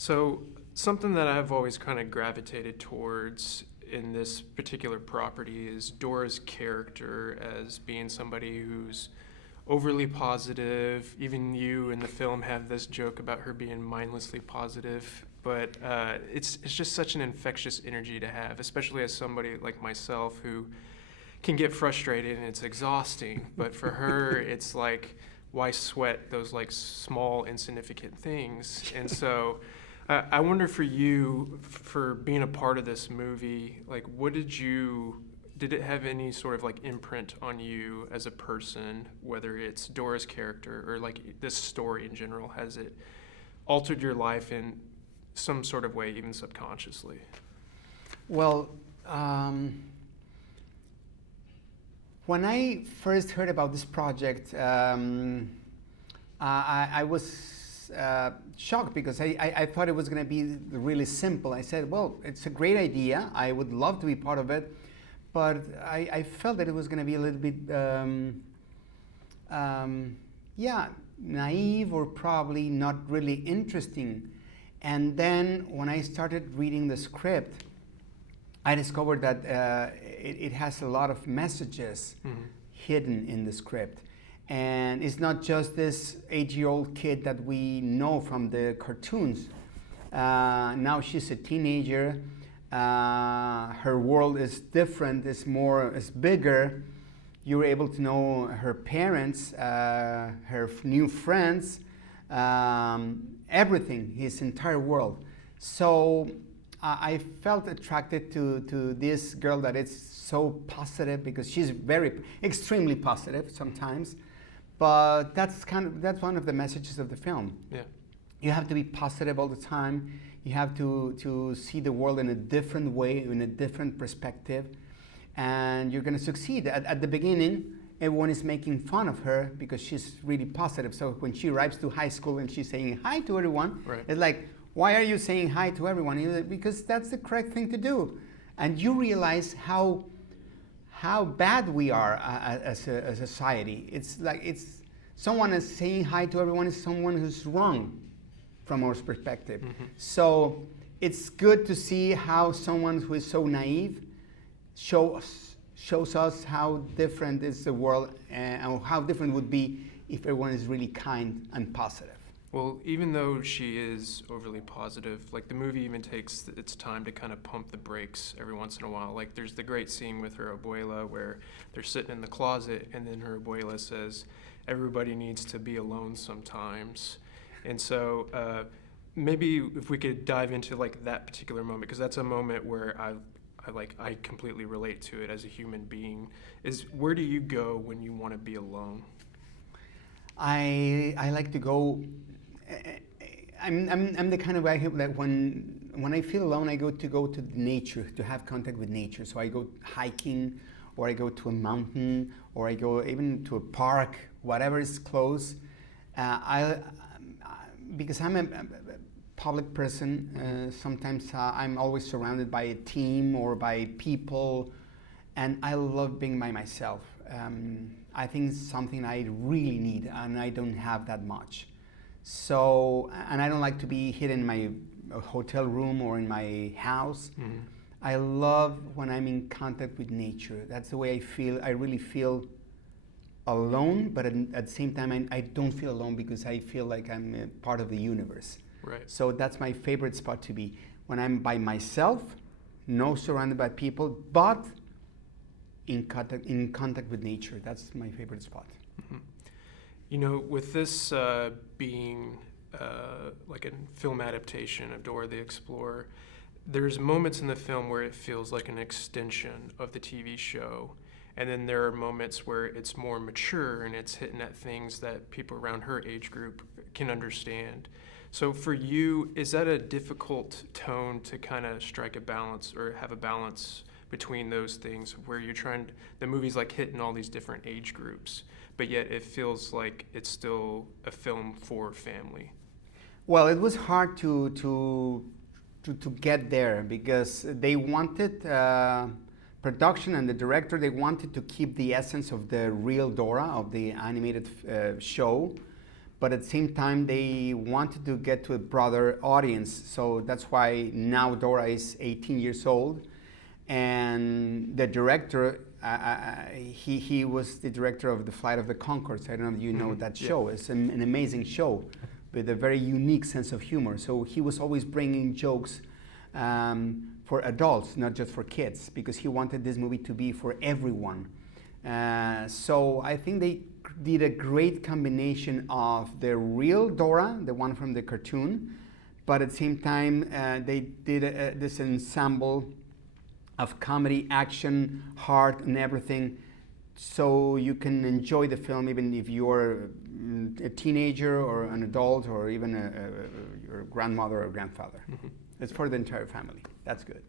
So, something that I've always kind of gravitated towards in this particular property is Dora's character as being somebody who's overly positive. Even you in the film have this joke about her being mindlessly positive, but it's just such an infectious energy to have, especially as somebody like myself who can get frustrated and it's exhausting. But for her, it's like, why sweat those like small insignificant things? And so I wonder for you, for being a part of this movie, like did it have any sort of like imprint on you as a person, whether it's Dora's character or like this story in general? Has it altered your life in some sort of way, even subconsciously? Well, when I first heard about this project, I was shocked because I thought it was going to be really simple. I said, well, it's a great idea. I would love to be part of it. But I felt that it was going to be a little bit, naive or probably not really interesting. And then when I started reading the script, I discovered that it has a lot of messages hidden in the script. And it's not just this 8-year-old kid that we know from the cartoons. Now she's a teenager. Her world is different, it's bigger. You're able to know her parents, her new friends, everything, his entire world. So I felt attracted to this girl that is so positive because she's extremely positive sometimes. But that's one of the messages of the film. Yeah. You have to be positive all the time. You have to see the world in a different way, in a different perspective, and you're going to succeed. At the beginning, everyone is making fun of her because she's really positive. So when she arrives to high school and she's saying hi to everyone, right. It's like, why are you saying hi to everyone? Like, because that's the correct thing to do. And you realize how bad we are as a society. It's like someone is saying hi to everyone is someone who's wrong from our perspective. So it's good to see how someone who is so naive shows us how different is the world and how different it would be if everyone is really kind and positive. Well, even though she is overly positive, like the movie even takes its time to kind of pump the brakes every once in a while. Like there's the great scene with her abuela where they're sitting in the closet and then her abuela says, everybody needs to be alone sometimes. And so maybe if we could dive into like that particular moment, because that's a moment where I completely relate to it as a human being, is where do you go when you want to be alone? I like to go. I'm the kind of guy that when I feel alone, I go to nature, to have contact with nature. So I go hiking, or I go to a mountain, or I go even to a park, whatever is close. Because I'm a public person, sometimes I'm always surrounded by a team or by people, and I love being by myself. I think it's something I really need, and I don't have that much. So, and I don't like to be hidden in my hotel room or in my house. I love when I'm in contact with nature. That's the way I feel. I really feel alone, but at the same time, I don't feel alone because I feel like I'm a part of the universe. Right. So that's my favorite spot to be. When I'm by myself, no surrounded by people, but in contact with nature. That's my favorite spot. You know, with this being like a film adaptation of Dora the Explorer, there's moments in the film where it feels like an extension of the TV show. And then there are moments where it's more mature and it's hitting at things that people around her age group can understand. So for you, is that a difficult tone to kind of strike a balance or have a balance between those things where the movie's like hitting all these different age groups, but yet it feels like it's still a film for family? Well, it was hard to get there because they wanted production and the director, they wanted to keep the essence of the real Dora, of the animated show, but at the same time they wanted to get to a broader audience. So that's why now Dora is 18 years old, and the director, he was the director of The Flight of the Conchords. I don't know if you know that show. It's an amazing show with a very unique sense of humor. So he was always bringing jokes for adults, not just for kids, because he wanted this movie to be for everyone. So I think they did a great combination of the real Dora, the one from the cartoon, but at the same time they did this ensemble of comedy, action, heart, and everything, so you can enjoy the film even if you're a teenager or an adult or even your grandmother or grandfather. It's for the entire family. That's good.